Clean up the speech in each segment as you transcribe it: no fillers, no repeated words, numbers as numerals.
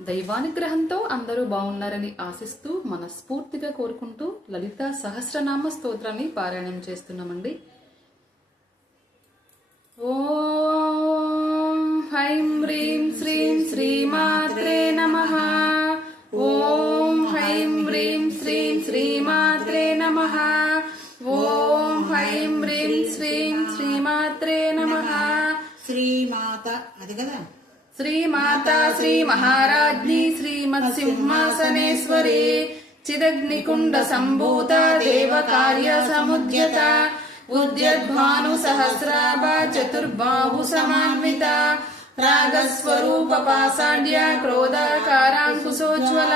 దైవానుగ్రహంతో అందరూ బాగున్నారని ఆశిస్తూ మనస్ఫూర్తిగా కోరుకుంటూ లలిత సహస్రనామ స్తోత్రాన్ని పారాయణం చేస్తున్నామండి. ఓం హ్రైం హ్రీం శ్రీం శ్రీమాత్రే నమః. ఓం హ్రైం హ్రీం శ్రీం శ్రీమాత్రే నమః. ఓం హ్రైం హ్రీం శ్రీం శ్రీమాత్రే నమః. శ్రీమాత అది కదా, శ్రీమాతా శ్రీ మహారాజ్ఞి శ్రీమత్ సింహాసనేశ్వరి చిదగ్నికుండ సంభూత దేవ కార్య సముద్యత ఉద్యద్భాను సహస్రాభ చతుర్బాహు సమాన్విత రాగస్వరూప పాసాండ్య క్రోధాకారాంకుశోజ్వల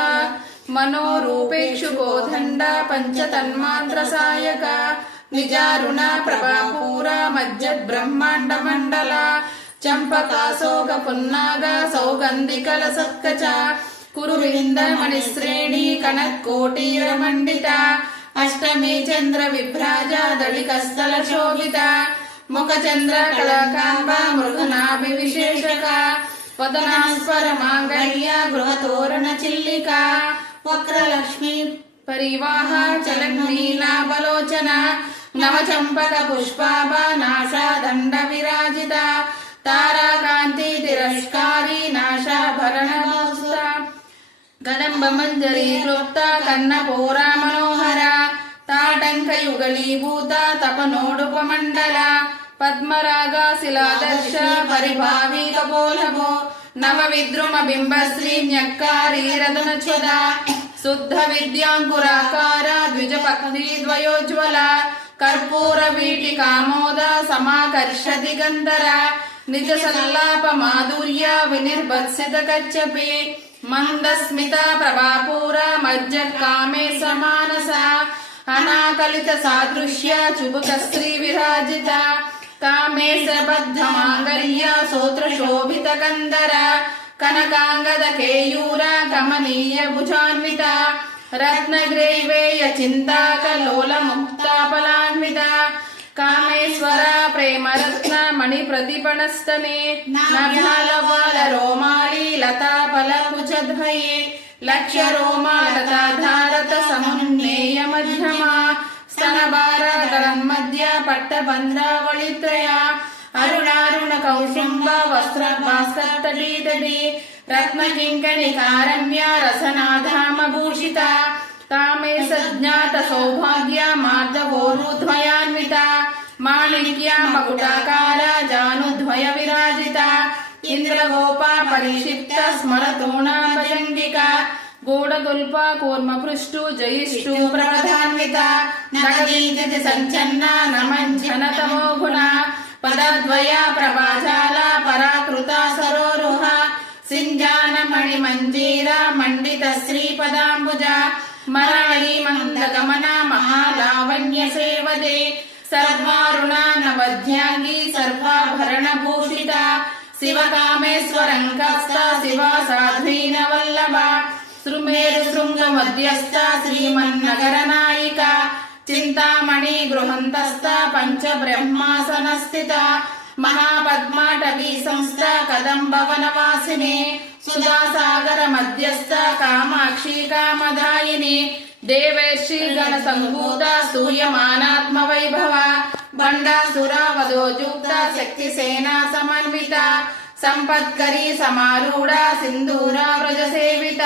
మనోరూపేక్షు కోదండ పంచతన్మాత్ర సాయక నిజారుణ ప్రభాపూర మజ్జద్ బ్రహ్మాండ మండల చంపకాశోక పున్నాగ సౌగంధికల సత్కచ కురువింద మణిశ్రేణి కనత్కోటీర మండిత అష్టమి చంద్ర విభ్రాజ దళికస్థల శోభిత ముఖ చంద్ర కళాకాంబ మృగనాభి విశేషక వదనాస్వర మాంగళ్య గృహతోరణ చిల్లిక వక్రలక్ష్మి పరివాహ చలగ్నీలాబలోచన నవచంపక పుష్పాభ నాశా దండ విరాజిత తారాకాంతి తిరస్కారి నాశాభరణ గదంబ మంజరీ క్లుప్త కన్నపూర మనోహర తాటంక యుగళీభూత తపనోడుపమండల పద్మరాగ శిలాదర్శ పరిభావి కపోలభో నవ విద్రుమ బింబశ్రీ న్యక్కారీ రతనచ్యుత శుద్ధ విద్యాంకురాకార ద్విజపత్ని ద్వయోజ్వల కర్పూర వీటికామోద సమాకర్ష దిగంధర నిజ సల్లాప మాధుర్య వినిర్భత్సిత కచ్చపి మందస్మిత ప్రభాపూర మజ్జత్ కామే సమానస అనాకలిత సాదృశ్య చుబుక శ్రీ విరాజిత కామేశ బద్ధ మాంగళ్య సోత్ర శోభిత కందర కనకాంగద కేయూర కమనీయ భుజాన్విత రత్నగ్రైవేయ చింతాకలోల ముక్తాపలాన్విత కామేశ్వర ప్రేమరత్న మణి ప్రతిపణస్తనే నభ్యాలవాల రోమాళి లతాఫల కుచద్వయే లక్ష్య రోమా లతాధారత సమున్నేయ మధ్యమా స్తనభార గళన్మధ్య పట్టబంధ్రావళిత్రయ అరుణారుణ కౌశంబ వస్త్ర భాస్కర్తటీతటి రత్నకింకణి కారణ్య రసనాధామ భూషిత కామే సజ్ఞాత సౌభాగ్య మార్దవోరుద్వయాన్విత మాణిక్య మకుటాకార జానుద్వయ విరాజిత ఇంద్రగోప పరిషిప్త స్మరతోణాభయంగిక గూఢగుల్ప కూర్మపృష్టు జయిష్టు ప్రవధాన్విత నగదీజతి సంచన్న నమంజన తమో గుణ పదద్వయ ప్రభాజాల పరాకృత సరోరుహ సింజాన మణి మంజీర మండిత శ్రీపదాంబుజ మరళి మందగమన మహాలావణ్య సేవదే సర్వారుణ నవధ్యాంగి సర్వాభరణ భూషిత శివకామేశ్వరంకస్త శివ సాధ్వీన వల్లభ శృమేరు శృంగ మధ్యస్థ శ్రీమన్నగర నాయిక చింతామణి గృహంతస్థ పంచ బ్రహ్మాసన స్థిత మహాపద్మాటవీ సంస్థ కదంబవనవాసిని సుధాసాగర మధ్యస్థ కామాక్షి కామదాయిని దేవేర్షి గణ సంభూత స్తూయమానాత్మ వైభవ బండాసురావధోజుక్త శక్తి సేనా సమన్విత సంపత్కరీ సమారూఢ సింధూర వ్రజ సేవిత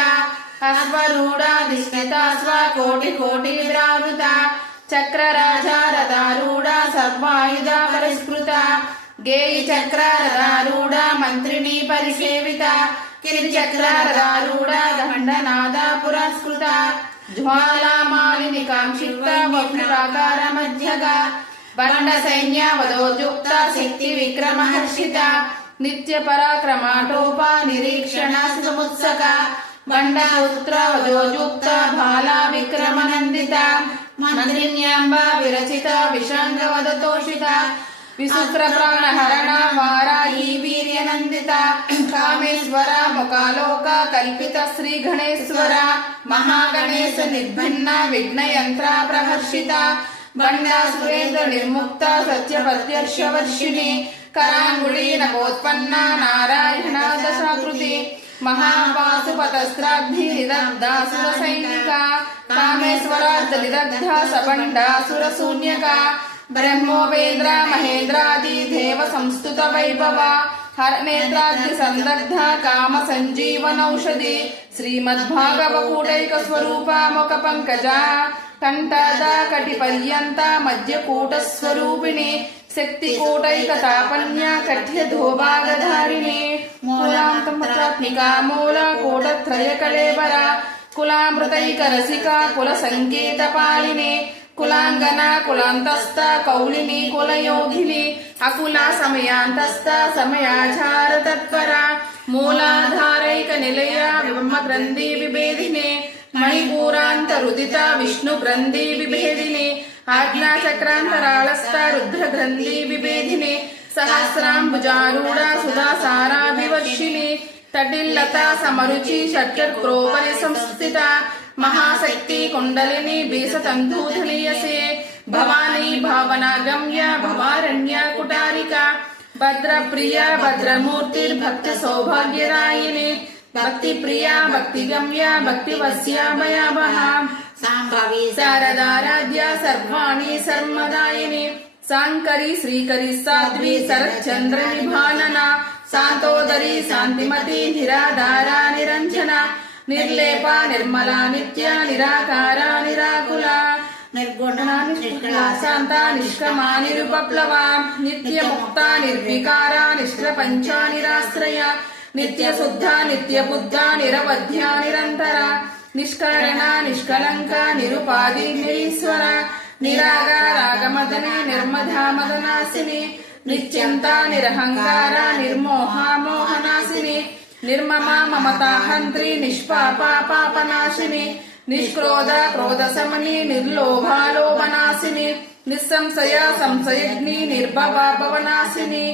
అశ్వరూఢాధిష్ఠిత స్వకోటి కోటి విరావృత చక్రరాజారథారూఢ సర్వాయుధ పరిష్కృత గేయి చక్రారథారూఢ మంత్రిణీ పరిసేవిత కిరి చక్రారథారూఢ దండనాద పురస్కృత జ్వాలామాలిని కాంక్షిప్త వక్రాకార మధ్యగా బండ సైన్య వధోజుక్త శక్తి విక్రమహర్షిత నిత్య పరాక్రమాటోప నిరీక్షణ సముత్సక బండపుత్ర వధోజుక్త బాలా విక్రమనందిత మంత్రిన్యాంబ విరచిత విషాంగవదతోషిత విశుక్ర ప్రాణహరణ వారాహి వీర్యనందిత కామేశ్వర ముఖాలోక కల్పిత శ్రీ గణేశ్వర మహాగణేశ నిర్భిన్న విఘ్నయంత్ర ప్రహర్షిత బండా సురేంద్ర నిర్ముక్త సత్యపత్యర్షవర్షిణి करांगुली नवोत्पन्ना नारायण दशाकृति महापाशुपतस्त्राग्निदग्धासुर सैनिका कामेश्वरार्धनिदग्धा सपण्डासुरशून्यका ब्रह्मोपेन्द्र महेन्द्रादि देव संस्तुत वैभव हरनेत्राद्य संदग्ध काम संजीवनौषधि श्रीमद्भागवकूटैक स्वरूपा मुख पंकजा कंठद कटिपर्यंत मध्यकूट स्वरूपिणी शक्तिकूटैक तापन्य कठ्य धोभागधारिणी मूलात्मिका मूलकूटत्रय कलेबरा कुलामृतैक रसिका कुल संकेत पालिनी कुलांगना कुलांतस्थ कौलिनी कुलयोगिनी अकुला समयांतस्थ समयाचार तत्परा मूलाधारैक निलय ब्रह्म ग्रंथि विभेदिने मणिपूरांतरुदिता विष्णु ग्रंथि विभेदिने आज्ञा चक्रांतरालस्थ रुद्र ग्रंथि विभेदिने सहस्रांबुजारूढ़ा सुधा साराभिवर्षिणी तटिल्लता समरुचि षट्चक्रोपरि संस्थिता महाशक्ति कुंडलिनी बीसतंतुधनीयसे भवानी भावना गम्य भवारण्य कुटारिका भद्रप्रिया भद्रमूर्तिर्भक्त सौभाग्यरायिनी भक्ति प्रिया भक्ति गम्य भक्तिवस्या भयावहा सांभवी शारदाराध्या सर्वाणि सर्वदायिनी सांकरी श्रीकरी साध्वी शरच्चंद्र निभानना शांतोदरी शांतिमती निराधारा निरंजना निर्लेपा निर्मला नित्य निराकारा निराकुला निर्गुणा निष्कला शांता निष्कमा निरुपप्लवा नित्य मुक्ता निर्विकारा निष्प्रपंचा निराश्रया नित्य शुद्धा नित्य बुद्धा निरवध्या निरंतरा निष्कारणा निष्कलंका निरुपाधि निरीश्वरा निरागारागमदने निर्मधा मदनासिनी नित्यंता निरहंकारा निर्मोहा मोहनासिनी निर्ममा ममता हंत्री निष्पापा पापनाशिनी निष्क्रोध क्रोध समनी निर्लोभा लोभनाशिनी निस्संशय संशयग्नि निर्भवा भवनाशिनी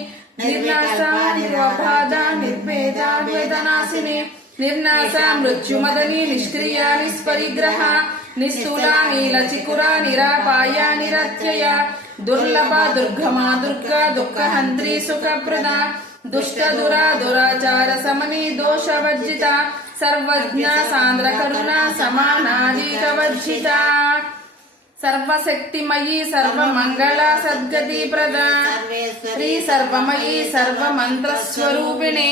निर्नाशा निर्वबाधा निर्भेदा वेदनाशिनी निर्नाशा मृत्युमदनी निष्क्रिया निष्परिग्रहा निस्तूला नीलचिकुरा निरापाया निरत्यया दुर्लभा दुर्गमा दुर्गा दुःखहंत्री सुखप्रदा दुष्ट दुरा दुराचार समनी दोषवर्जिता सर्वज्ञ सान्द्र करुणा समानाधिकवर्जिता सर्वशक्तिमयी सर्वमंगला सद्गति प्रदा श्री सर्वमयी सर्वमंत्रस्वरूपिणे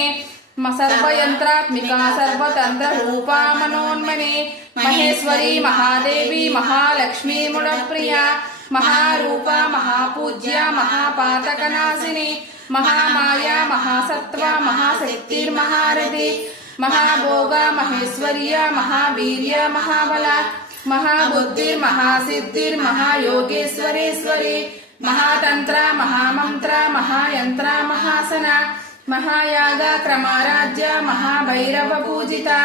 सर्वयंत्रात्मिका सर्वतंत्र रूपा मनोन्मने महेश्वरी महादेवी महालक्ष्मी मुड़प्रिया महारूपा महापूज्या महापातकनाशिनी महामाया महासत्वा महाशक्तिर्महारथी महाभोगा महेश्वर्या महावीर्य महाबला महाबुद्धिर्महासिद्धिर्महायोगेश्वरेश्वरी महातंत्र महामंत्र महायंत्र महासना महायाग क्रमाराध्य महाभैरव पूजिता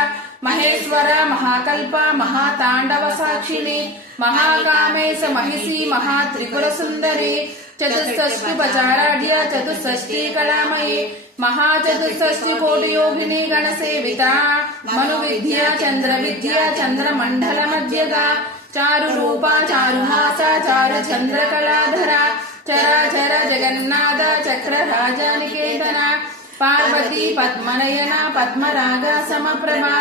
महेश्वर महाकल्प महातांडव साक्षिणी महाकामेश महिषी महात्रिपुर सुंदरी चतुष्षष्टि पचाराढ्य चतुष्षष्टि कलामयी महाचतुष्षष्टि कोटि योगिनी गणसेविता मनुविद्या चंद्र विद्या चंद्रमंडल मध्यगा चारु रूपा चारुहासा चारु चंद्र कलाधरा चराचर जगन्नाथ चक्र राजा निकेतना पार्वती पद्मनयना पद्मराग समप्रभा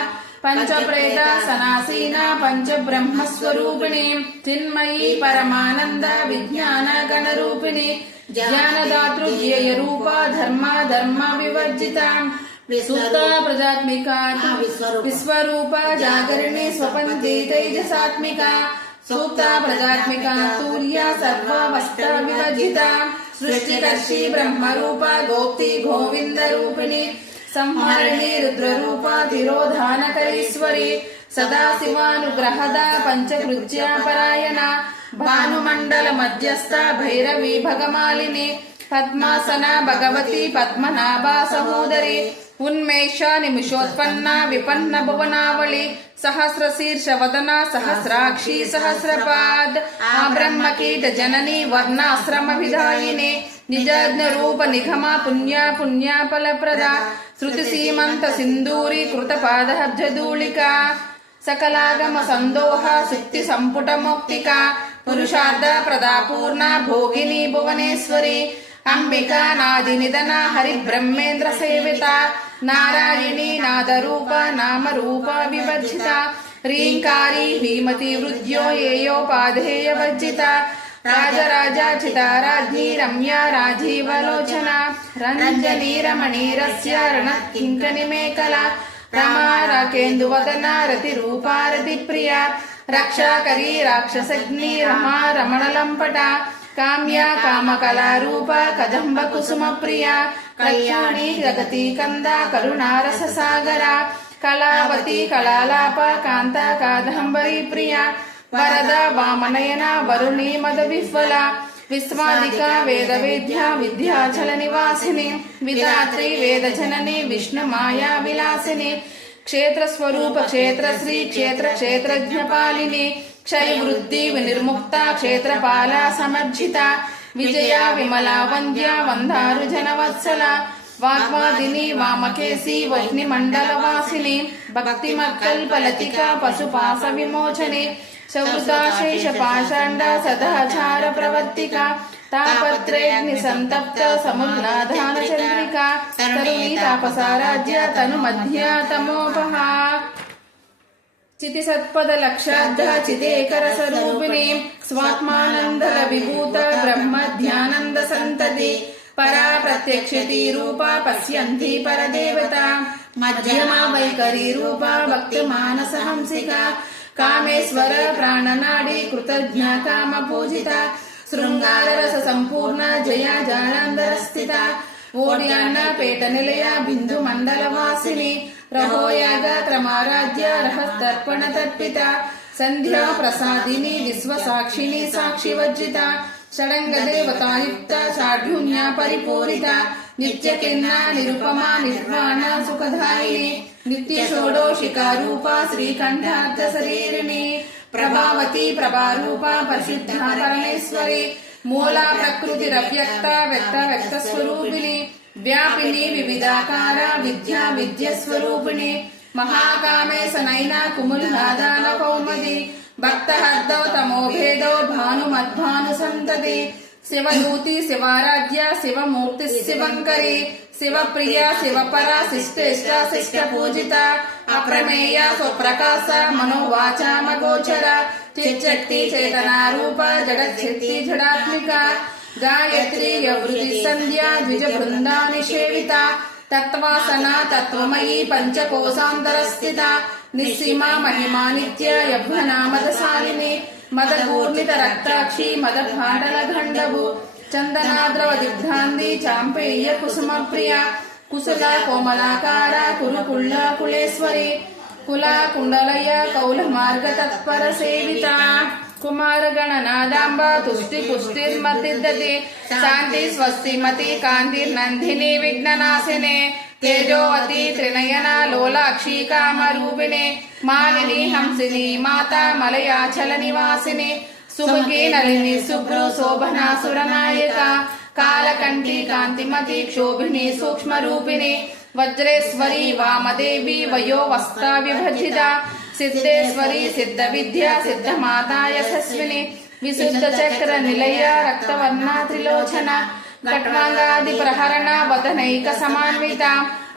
पंचप्रेता सनासीना पंच ब्रह्म स्वरूपिणी चिन्मयी परमानंद विज्ञान गण रूपिणी ज्ञानदातृ ज्ञेय रूपा धर्म धर्म विवर्जिता सुप्ता प्रजात्मिका विश्वरूपा जागरिणी स्वपन्ति तेजसात्मिका सुप्ता प्रजात्मिका तूर्या सर्वावस्था विवर्जिता सृष्टिकर्षि ब्रह्म रूपा गोप्ति गोविंद रूपिणी संहारिणी रुद्र रूपा तिरोधानकरीश्वरी सदाशिवानुग्रहदा पंचकृत्या परायणा भानुमंडल मध्यस्थ भैरवी भगमालिनी पद्मासना भगवती पद्मनाभा सहोदरी उन्मेष निमिषोत्पन्ना विपन्न भुवनावली सहस्रशीर्ष वदना सहस्राक्षी सहस्रपाद ब्रह्म कीट जननी वर्णाश्रम विधायिनी निजज्ञ रूप निगमा पुण्या पुण्या फलप्रदा श्रुति सीमंत सिंदूरी कृत पादहब्जधूलिका सकलागम संदोह सुक्ति संपुट मौक्तिका पुरुषार्थ प्रदा पूर्णा भोगिनी भुवनेश्वरी अंबिका नादि निधना हरि ब्रह्मेन्द्र सेविता నారాయణీ నాదరూప నామరూప వివర్జిత హ్రీంకారీ హ్రీమతి వృద్ధ్యో ఏయోపాధేయ వర్జిత రాజరాజాచితారాజ్ఞీ రమ్యా రాజీవలోచన రంజనీ రమణీరస్య రణకింకణిమేకలా రమా రాకేందువదన రతిరూపా రతిప్రియా రక్షాకరీ రాక్షసగ్ని రమా రమణలంపట కామ్యా కామకళారూప కదంబ కుసుమ ప్రియ కళ్యాణి జగతి కంద కరుణారస సాగర కళావతి కళాలాప కాంత కాదంబరీ ప్రియ వరద వామనయన వరుణి మద విఫల విస్మాదిక వేద వేద్య విద్యాచల నివాసిని విధాత్రి వేద జనని విష్ణు మాయా విలాసిని క్షేత్ర స్వరూప క్షేత్ర శ్రీ క్షేత్ర క్షేత్రజ్ఞ పాలిని క్షయ వృద్ధి వినిర్ముక్త క్షేత్రపాల సమర్జిత విజయ విమల వంద్య వందారు జనవత్సల వాగ్వాదిని వామకేసి వహ్ని మండల వాసిని భక్తి మత్కల్పలతిక పశుపాస విమోచని సౌతా శేష పాషాండ సదాచార ప్రవర్తిక తాపత్రేగ్ని సంతప్త సముద్రాధాన చంద్రిక తరుణి తాపసారాజ్య తను మధ్య తమోపహ చితి సత్పద లక్షార్థ చితేకర స్వరూపిణి స్వాత్మానందల విభూత బ్రహ్మ ధ్యానంద సంతతి పరా ప్రత్యక్షతి రూప పశ్యంతి పరదేవత మధ్యమా వైఖరి రూప భక్తి మానస హంసిక కామేశ్వర ప్రాణనాడి కృతజ్ఞ కామ పూజిత శృంగార రస సంపూర్ణ జయ జాలంధర స్థిత ఓడ్యాన్న పేట నిలయ బిందు మండల వాసిని రహోయాగ క్రమారాధ్య రహస్తర్పణ తర్పిత సంధ్యా ప్రసాదిని విశ్వసాక్షిని సాక్షివర్జిత షడంగ దేవతాయుక్త షాఢ్యున్య పరిపూరిత నిత్య కిన్న నిరుపమా నిర్వాణ సుఖదాయిని నిత్య షోడోషికా రూప శ్రీకంఠార్థ శరీరిణి ప్రభావతి ప్రభారూప పరిశుద్ధ పరమేశ్వరి మూల ప్రకృతి రవ్యక్త వ్యక్త వ్యక్త స్వరూపిణి వ్యాపిని వివిధాకార విద్యా విద్య స్వరూపిణి మహాకామేశనైన కుముల్లాదాన కౌమది భక్త హర్దవ తమో భేదో భానుమద్భాను సంతతి శివదూతి శివారాధ్య శివమూర్తి శివంకరి శివప్రియ శివపర శిష్టేష్ట శిష్ట పూజిత అప్రమేయ స్వప్రకాశ మనోవాచామగోచర చిచ్చక్తి చేతనారూప జగచ్చిత్తి జడాత్మిక గాయత్రి యవృతి సంధ్యా ద్విజ బృందా నిషేవిత తత్వాసన తత్వమయీ పంచకోశాంతర స్థిత నిస్సీమా మహిమా నిత్య యవ్వనా మదశాలిని మదగూర్ణిత రక్తాక్షి మద భాటల గండవు చందనాద్రవ దిగ్ధాంది చాంపేయ కుసుమ ప్రియ కుశల కోమలాకార కురుకుళ్ళ కులేశ్వరి కుల కుండలయ కౌల మార్గ తత్పర సేవిత కుమార గణనాదాంబ తుష్టి పుష్టిర్మతిద్దతి శాంతి స్వస్తిమతి కాంతిర్నందిని విఘ్ననాశినే తేజోవతి త్రినయన లోలాక్షి కామరూపిణి మాలిని హంసిని మాత మలయాచల నివాసిని సుముఖి నలిని శుభ్రు శోభనా సురనాయక కాలకంఠి కాంతిమతి క్షోభిని సూక్ష్మ రూపిణి వజ్రేశ్వరి వామదేవి వయో వస్తా విభజిత సిద్ధేశ్వరి సిద్ధ విద్య సిద్ధ మాతా యశస్విని విశుద్ధ చక్ర నిలయ రక్తవర్ణ త్రిలోచన ఖట్వాంగాది ప్రహరణ వదనైక సమాన్విత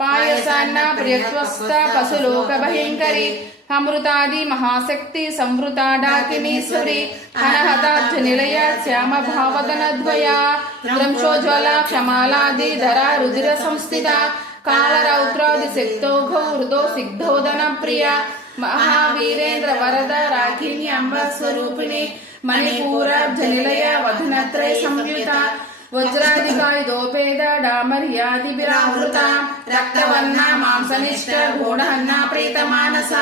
పాయసాన్న ప్రియత్వస్థ పశులోక భయంకరి అమృతాది మహాశక్తి సంవృత డాకినీశ్వరి అనహతార్థ నిలయ శ్యామ భావగణద్వయ ద్రంశోజ్వల క్షమాలాది ధరా రుధిర సంస్థిత కాళరౌద్రాది శక్తోఘౌ హృదో సిగ్ధోదన ప్రియ మహావీరేంద్ర వరద రాఖిణి అంబ స్వరూపిణి మణిపూరాబ్జ నిలయ వదనత్రయ సంయుత వజ్రాధికాయుధోపేద డామర్యాది విరావృత రక్తవర్ణ మాంసనిష్ట గూఢహన్న ప్రీత మానస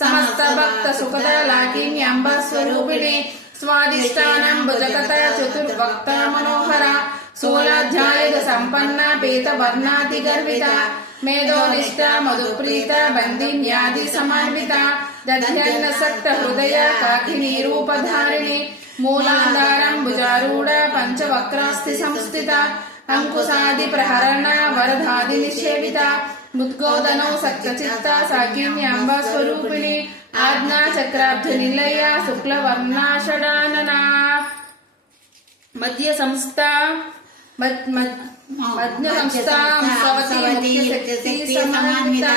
సమస్త భక్త సుఖద లాకిన్యంబ స్వరూపిణి స్వాదిష్టానం భుజగత చతుర్భక్త మనోహర సోలాధ్యాయుధ సంపన్న పీత వర్ణాతి గర్విత మేధోనిష్ట మధుప్రీత బంధిన్యాది సమన్విత దధ్యన్న సక్త హృదయ కాకినీ రూపధారిణి మూలాధారం భుజారూఢ పంచవక్రాస్తి సంస్థిత అంకుశాది ప్రహరణ వరదాది నిషేవిత ముద్గోదనౌ సత్యచిత్త సాకిన్యాంబ స్వరూపిణి ఆజ్ఞా చక్రాబ్ధ నిలయ శుక్లవర్ణ షడానన మధ్య సంస్థ మధ్యహంస్తాం సవతి ముఖ్యశక్తి సమన్విత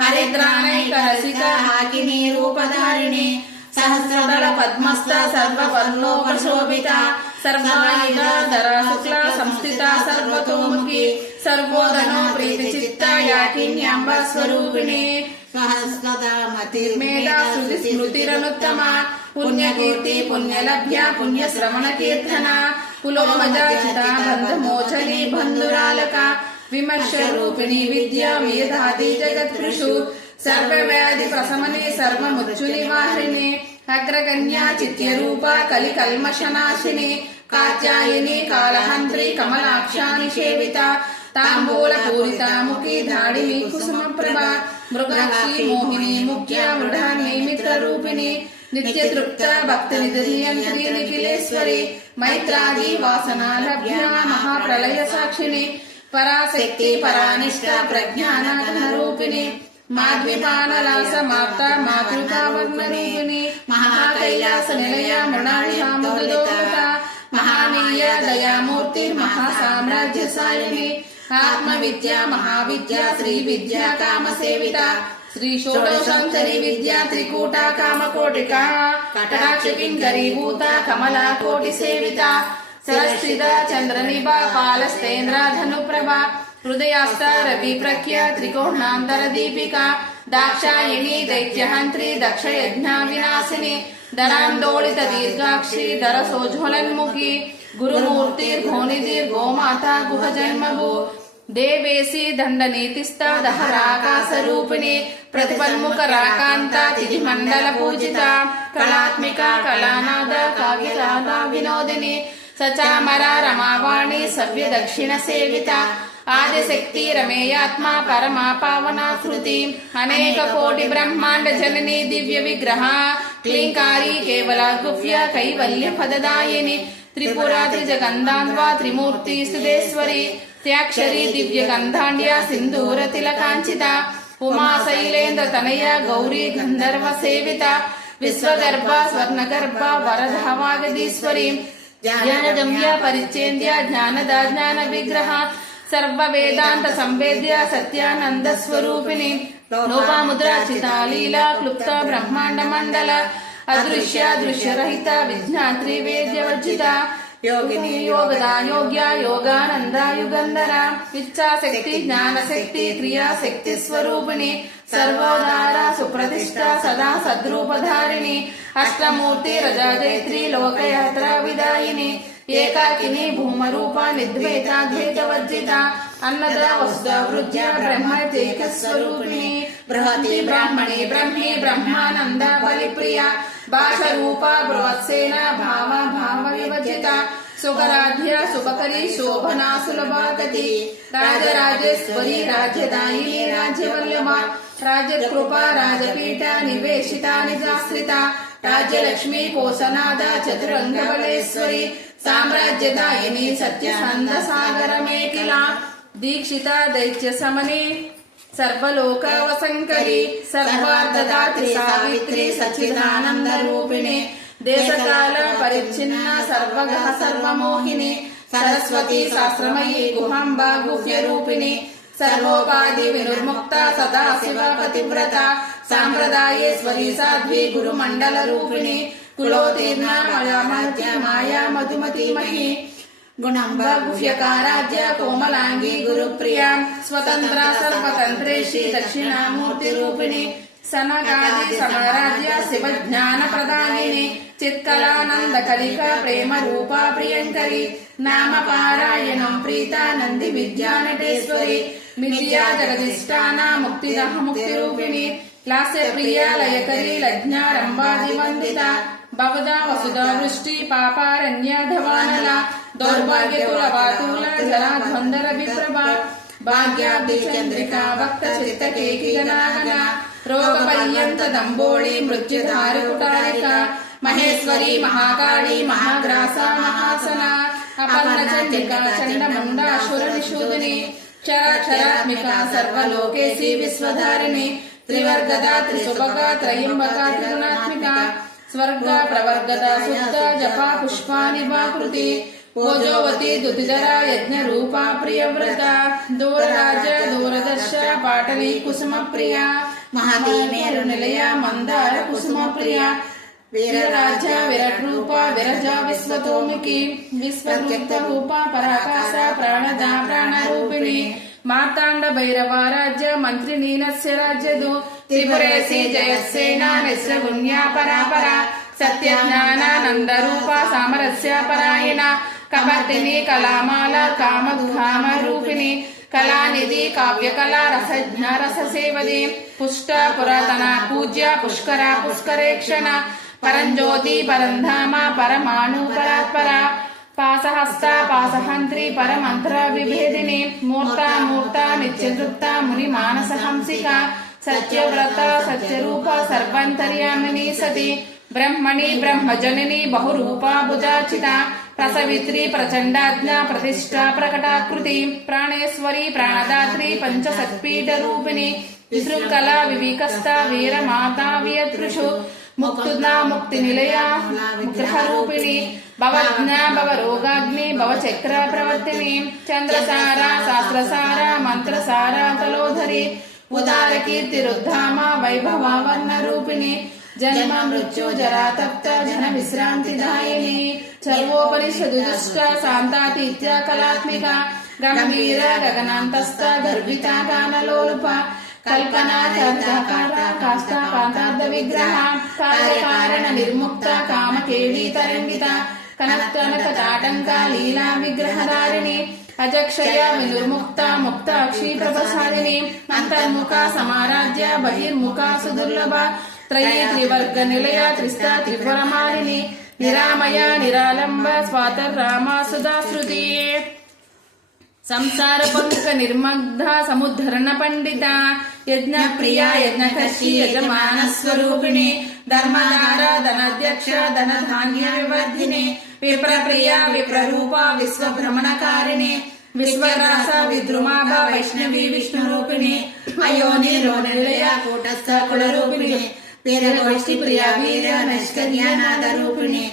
హరిద్రానైక రసిక హాకిని రూపధారిణి సహస్రదళ పద్మస్థ సర్వవర్ణోపశోభిత సర్వాయుధాధర శుక్ల సంస్థిత సర్వతోముఖి సర్వోదనో ప్రీతి చిత్త యాకిన్యాంబ స్వరూపిణి మేధా శృతి స్మృతిరనుత్తమ పుణ్యకీర్తి పుణ్యలభ్య పుణ్యశ్రవణ కీర్తన కులోమజాచిత బంధమోచని బంధురాలక విమర్శ రూపిణి విద్యా మేధాది జగత్కృషు సర్వవ్యాధి ప్రశమనే సర్వమృత్యు నివారిణి అగ్రగణ్యా చిత్యరూప కలి కల్మషనాశిని కాత్యాయని కాళహంత్రి కమలాక్షాని సేవిత తాంబూల పూరిత ముఖి ధాడిని కుసుమ ప్రభ మృగాక్షి మోహిని ముఖ్య మృఢాన్ని మిత్ర రూపిణి నిత్య తృప్త భక్తి నిధియంత్రి నిఖిలేశ్వరి మైత్రాది వాసన లభ్య మహాప్రళయ సాక్షిని పరాశక్తి పరానిష్ట ప్రజ్ఞాన రూపిణి మాద్విపానలా సమాప్త మాతృకా వర్ణరూపిణి మహాకైలాస నిలయ మృణాళిహాముదోత మహానీయ దయామూర్తి మహాసామ్రాజ్య సాయిని ఆత్మ విద్య మహావిద్య శ్రీ విద్య కామ సేవిత శ్రీ షోడశంకరి విద్యా త్రికూట కామకోటిక కటాక్ష కింకరీభూత కమలా కోటి సేవిత సరస్థిత చంద్రనిభ పాలస్తేంద్ర ధనుప్రభ హృదయాస్త రవి ప్రఖ్య త్రికోణాంతర దీపిక దాక్షాయిని దైత్యహంత్రి దక్ష యజ్ఞ వినాశిని ధరాందోళిత దీర్ఘాక్షి ధర సోజ్వలన్ముఖి గురుమూర్తిర్ఘోనిధిర్ గోమాతా గుహ జన్మభూ దేవేసి దండ నీతిస్థ దహరాకాశ రూపిణి ప్రతిపన్ముఖ రాకాంత తిథి మండల పూజిత కళాత్మిక కళానాద కావ్యరాధ వినోదిని సచామర రమావాణి సవ్య దక్షిణ సేవిత ఆదిశక్తి రమేయాత్మ పరమా పావనాకృతి అనేక కోటి బ్రహ్మాండ జనని దివ్య విగ్రహ క్లీంకారి కేవల గుహ్య కైవల్య పదదాయిని త్రిపురా త్రిజగంధాన్వా త్రిమూర్తి సుదేశ్వరి త్యాక్షరి దివ్య గంధాండ్య సింధూర తిలకాంచిత ఉమా శైలేంద్ర తనయ గౌరీ గంధర్వ సేవిత విశ్వగర్భ స్వర్ణగర్భ వరద వాగదీశ్వరి జ్ఞానగమ్య పరిచ్ఛేద్య జ్ఞానద జ్ఞాన విగ్రహ సర్వ వేదాంత సంవేద్య సత్యానంద స్వరూపిణి లోపాముద్రాచిత లీలా క్లుప్త బ్రహ్మాండ మండల అదృశ్య దృశ్యరహిత విజ్ఞాత్రి వేద్య వర్జిత యోగిని యోగదా యోగ్య యోగానంద యుగంధర ఇచ్ఛాశక్తి జ్ఞానశక్తి క్రియాశక్తి స్వరూపిణి సర్వోదార సుప్రతిష్ట సదా సద్రూపధారిణి అష్టమూర్తి రజాజైత్రి లోకయాత్ర విదాయిని ఏకాకిని భూమరూప నిర్ద్వైతాద్వైత వర్జిత అన్నద వసుద వృద్ధ్య బ్రహ్మతేక స్వరూపిణి బృహతి బ్రాహ్మణి బ్రహ్మి బ్రహ్మానంద బలిప్రియ భాషరూప బృహత్సేన భావ భావ విభజిత సుఖరాధ్య సుఖకరి శోభనా సులభాగతి రాజరాజేశ్వరి రాజ్యదాయిని రాజ్యవల్లభ రాజకృప రాజపీఠ నివేశిత నిజాశ్రిత రాజ్యలక్ష్మి కోసనాద చతురంగ బలేశ్వరి సామ్రాజ్యదాయిని సత్యసంద సాగర మేఖిల దీక్షిత దైత్య సమని సర్వలోకవసంకరి సర్వార్ధదాత్రి సావిత్రి సచ్చిదానంద రూపిణి దేశకాల పరిచ్ఛిన్న సర్వగః సర్వమోహిని సరస్వతి శాస్త్రమయీ గుహాంబ గుహ్య రూపిణి సర్వోపాధి వినుర్ముక్త సదా శివ పతివ్రత సాంప్రదాయేశ్వరి సాధ్వి గురుమండల రూపిణి కులోతీర్ణ మధ్య మాయా మధుమతి మహి గుణంబ గుహ్యకారాధ్య కోమలాంగి గురుప్రియ స్వతంత్ర సర్వతంత్రేషి దక్షిణామూర్తి రూపిణి సనగాది సమారాధ్య శివ జ్ఞాన ప్రదాయిని చిత్కలానంద కలిక ప్రేమ రూప ప్రియంకరి నామ పారాయణం ప్రీత నంది విద్యా నటేశ్వరి విద్యా జగదిష్టాన ముక్తిదహ ముక్తి రూపిణి లాస్య ప్రియ లయకరి లజ్ఞారంభాది వందిత భవదా వసుదా వృష్టి పాపారణ్య ధవానల దౌర్భాగ్య తులవాతూల జలాధ్వందర విప్రభ భాగ్యాబ్ది చంద్రికా భక్త చిత్త కేకి గణాగణ రోగ పర్యంత దంబోళి మృత్యుధారి కుటారిక మహేశ్వరి మహాకాళి మహాగ్రాస మహాసన అపర్ణ చండిక చండ ముండాసుర నిషూదిని చరాచరాత్మిక సర్వలోకేసి విశ్వధారిణి త్రివర్గద త్రిశుభగ త్రయంబక త్రిగుణాత్మిక స్వర్గ ప్రవర్గద శుద్ధ జప పుష్పాని వాకృతి ఓజోవతి దుతిధరా యజ్ఞ రూపా ప్రియవ్రత దూరరాజ దూరదర్శ పాటలి కుసుమ ప్రియ మహతీ మేరు నిలయ మందార కుసుమ ప్రియ వీరరాజ విరాట్ రూప విరజ విశ్వతోముఖి విశ్వరూప రూప పరాకాశ ప్రాణద ప్రాణరూపిణి మార్తాండ భైరవ రాజ్య మంత్రిని నస్య రాజ్యదు త్రిపురేసి జయసేన నిశ్రగుణ్యా పరాపర సత్య జ్ఞానానంద రూప సామరస్య పరాయణ కపర్దిని కళామాల కామ రూపిణి కళానిధి కావ్య కళా రసజ్ఞ రససేవది పుష్ట పురాతన పూజ్య పుష్కర పుష్కరేక్షణ పరంజ్యోతి పరంధామ పరమాణు పరాత్పర పాసహస్త పాసహంత్రి పరమంత్ర విభేదిని మూర్త మూర్త నిత్యతృప్త ముని మానస హంసిక సత్యవ్రత సత్యరూప సర్వంతర్యామిని సతి బ్రహ్మణి బ్రహ్మజనని బహురూపా భుజాచిత ప్రసవిత్రి ప్రచండాజ్ఞ ప్రతిష్ఠా ప్రకటాకృతి ప్రాణేశ్వరి ప్రాణదాత్రి పంచసత్పీఠ రూపిణి విశృంఖల వివికస్త వీరమాతా వియతృషు ముక్తునా ముక్తి నిలయ ముగ్రహరూపిణి భవజ్ఞ భవరోగాగ్ని భవచక్ర ప్రవర్తిని చంద్రసార శాస్త్రసార మంత్రసార తలోధరి ఉదార కీర్తిరుద్ధామ వైభవ వర్ణ రూపిణి జన్మ మృత్యు జరా తప్త జన విశ్రాంతి దాయిని సర్వోపనిషదు దుష్ట శాంతాతీత్య కళాత్మిక గంభీర గగనాంతస్థ గర్భిత గానలోలుప కల్పనా చరితాకార కాష్ట కాంతార్థ విగ్రహ కార్యకారణ నిర్ముక్త కామకేళీ తరంగిత కనక తాటంక లీలా విగ్రహధారిణి అజక్షయ వినుర్ముక్త ముక్త అక్షీ ప్రభసారిణి అంతర్ముఖ సమారాధ్య బహిర్ముఖ సుదుర్లభ త్రయీ త్రివర్గ నిలయ త్రిస్త త్రిపురమాలిని నిరామయ నిరాలంబ స్వాతర్రామా సుధాశ్రుతి సంసార పంక నిర్మగ్ధ సముద్ధరణ పండిత యజ్ఞ ప్రియ యజ్ఞకర్షి యజమాన స్వరూపిణి ధర్మదార ధనాధ్యక్ష ధనధాన్య వివర్ధిని విప్రప్రియ విప్రరూప విశ్వభ్రమణకారిణి విశ్వరాస విద్రుమాభ వైష్ణవి విష్ణురూపిణి అయోని రోనిలయ కూటస్థ కులరూపిణి వీరగోష్ఠి ప్రియ వీర నైష్కర్యానాథ రూపిణి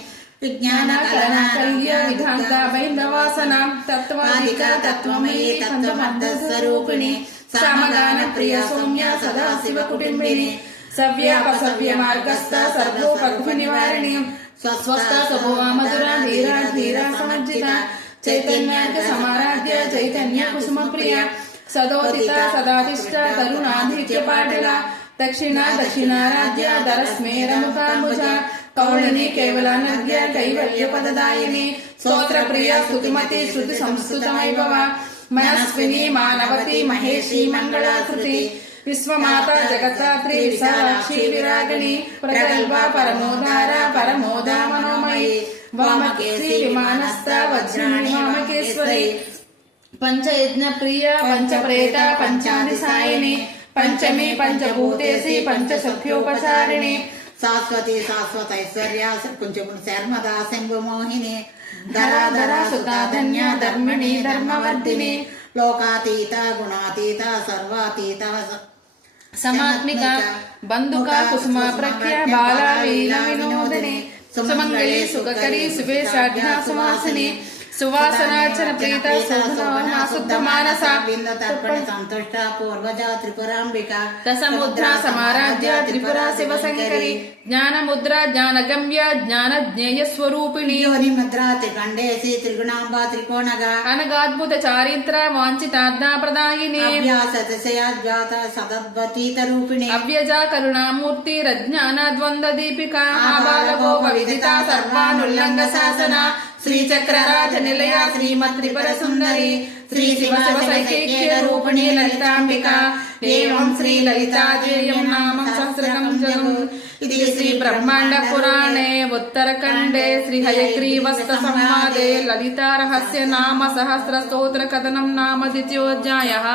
విజ్ఞాన కలనాకల్య విధాంత బైందవాసన తత్వాధిక తత్వమయీ తత్వమర్థ స్వరూపిణి సమగాన ప్రియ సౌమ్య సదా శివ కుటుంబిని సవ్యాపసవ్య మార్గస్థ సర్వోపగ్మ నివారిణి స్వస్థ స్వభువ మధుర ధీర ధీర సమర్జిత చైతన్యార్క సమారాధ్య చైతన్య కుసుమ ప్రియ సదోదిత సదాధిష్ట తరుణాధిక్య పాటల దక్షిణ దక్షిణారాధ్య ధరస్మేర ముఖాంబుజ కౌళిని కేవలానద్య కైవల్య పదదాయిని స్తోత్ర ప్రియ స్తుతిమతి శృతి సంస్కృత వైభవ మనస్విని మానవతి మహేషి మంగళాకృతి విశ్వమాత జగత్రాత్రి విశాలాక్షి విరాగిణి ప్రగల్భ పరమోదార పరమోదా మనోమయి వామకేశ్వరి విమానస్థ వజ్రాణి వామకేశ్వరి పంచయజ్ఞ ప్రియ పంచప్రేత పంచాది సాయిని పంచమి పంచభూతేసి పంచసఖ్యోపచారిణి శాశ్వతి శాశ్వత ఐశ్వర్య కుంచమును శర్మదా శంభు మోహిని ధరాధర సుతాధన్య ధర్మిణి ధర్మవర్ధిని లోకాతీత గుణాతీత సర్వాతీత సమాత్మిక బంధుక కుసుమ ప్రఖ్య బాలా లీల వినోదిని సుమంగళి సుఖకరి సువేశాఢ్య సువాసిని సువాసనార్చన ప్రీత శుద్ధ మానస తర్పణి సంతుష్ట పూర్వజ త్రిపురాంబిక దశముద్ర సమారాధ్య త్రిపుర శివశంకరి జ్ఞానముద్ర జ్ఞానగమ్య జ్ఞాన జ్ఞేయ స్వరూపిణి యోని ముద్ర త్రికండేసి త్రిగుణాంబ త్రికోణగా అనగాద్భుత చారిత్ర వాంఛితార్థ ప్రదాయిని అభ్యాసతిశయాద్వాత సదద్వతీత రూపిణి అవ్యజ కరుణామూర్తి రజ్ఞాన ద్వంద్వ దీపిక ఆబాలగోప విదిత సర్వానుల్లంఘ శాసన శ్రీచక్రరాజ నిలయ శ్రీమత్ త్రిపుర సుందరి శ్రీ శివ శివ సైకైక్య రూపిణి లలితాంబిక ఏవం శ్రీ లలితాదేయం నామ సహస్రకం జగం ఇది శ్రీ బ్రహ్మాండ పురాణే ఉత్తరఖండే శ్రీ హయగ్రీవస్త సంవాదే లలితా రహస్య నామ సహస్ర స్తోత్ర కథనం నామ ద్వితీయోధ్యాయః.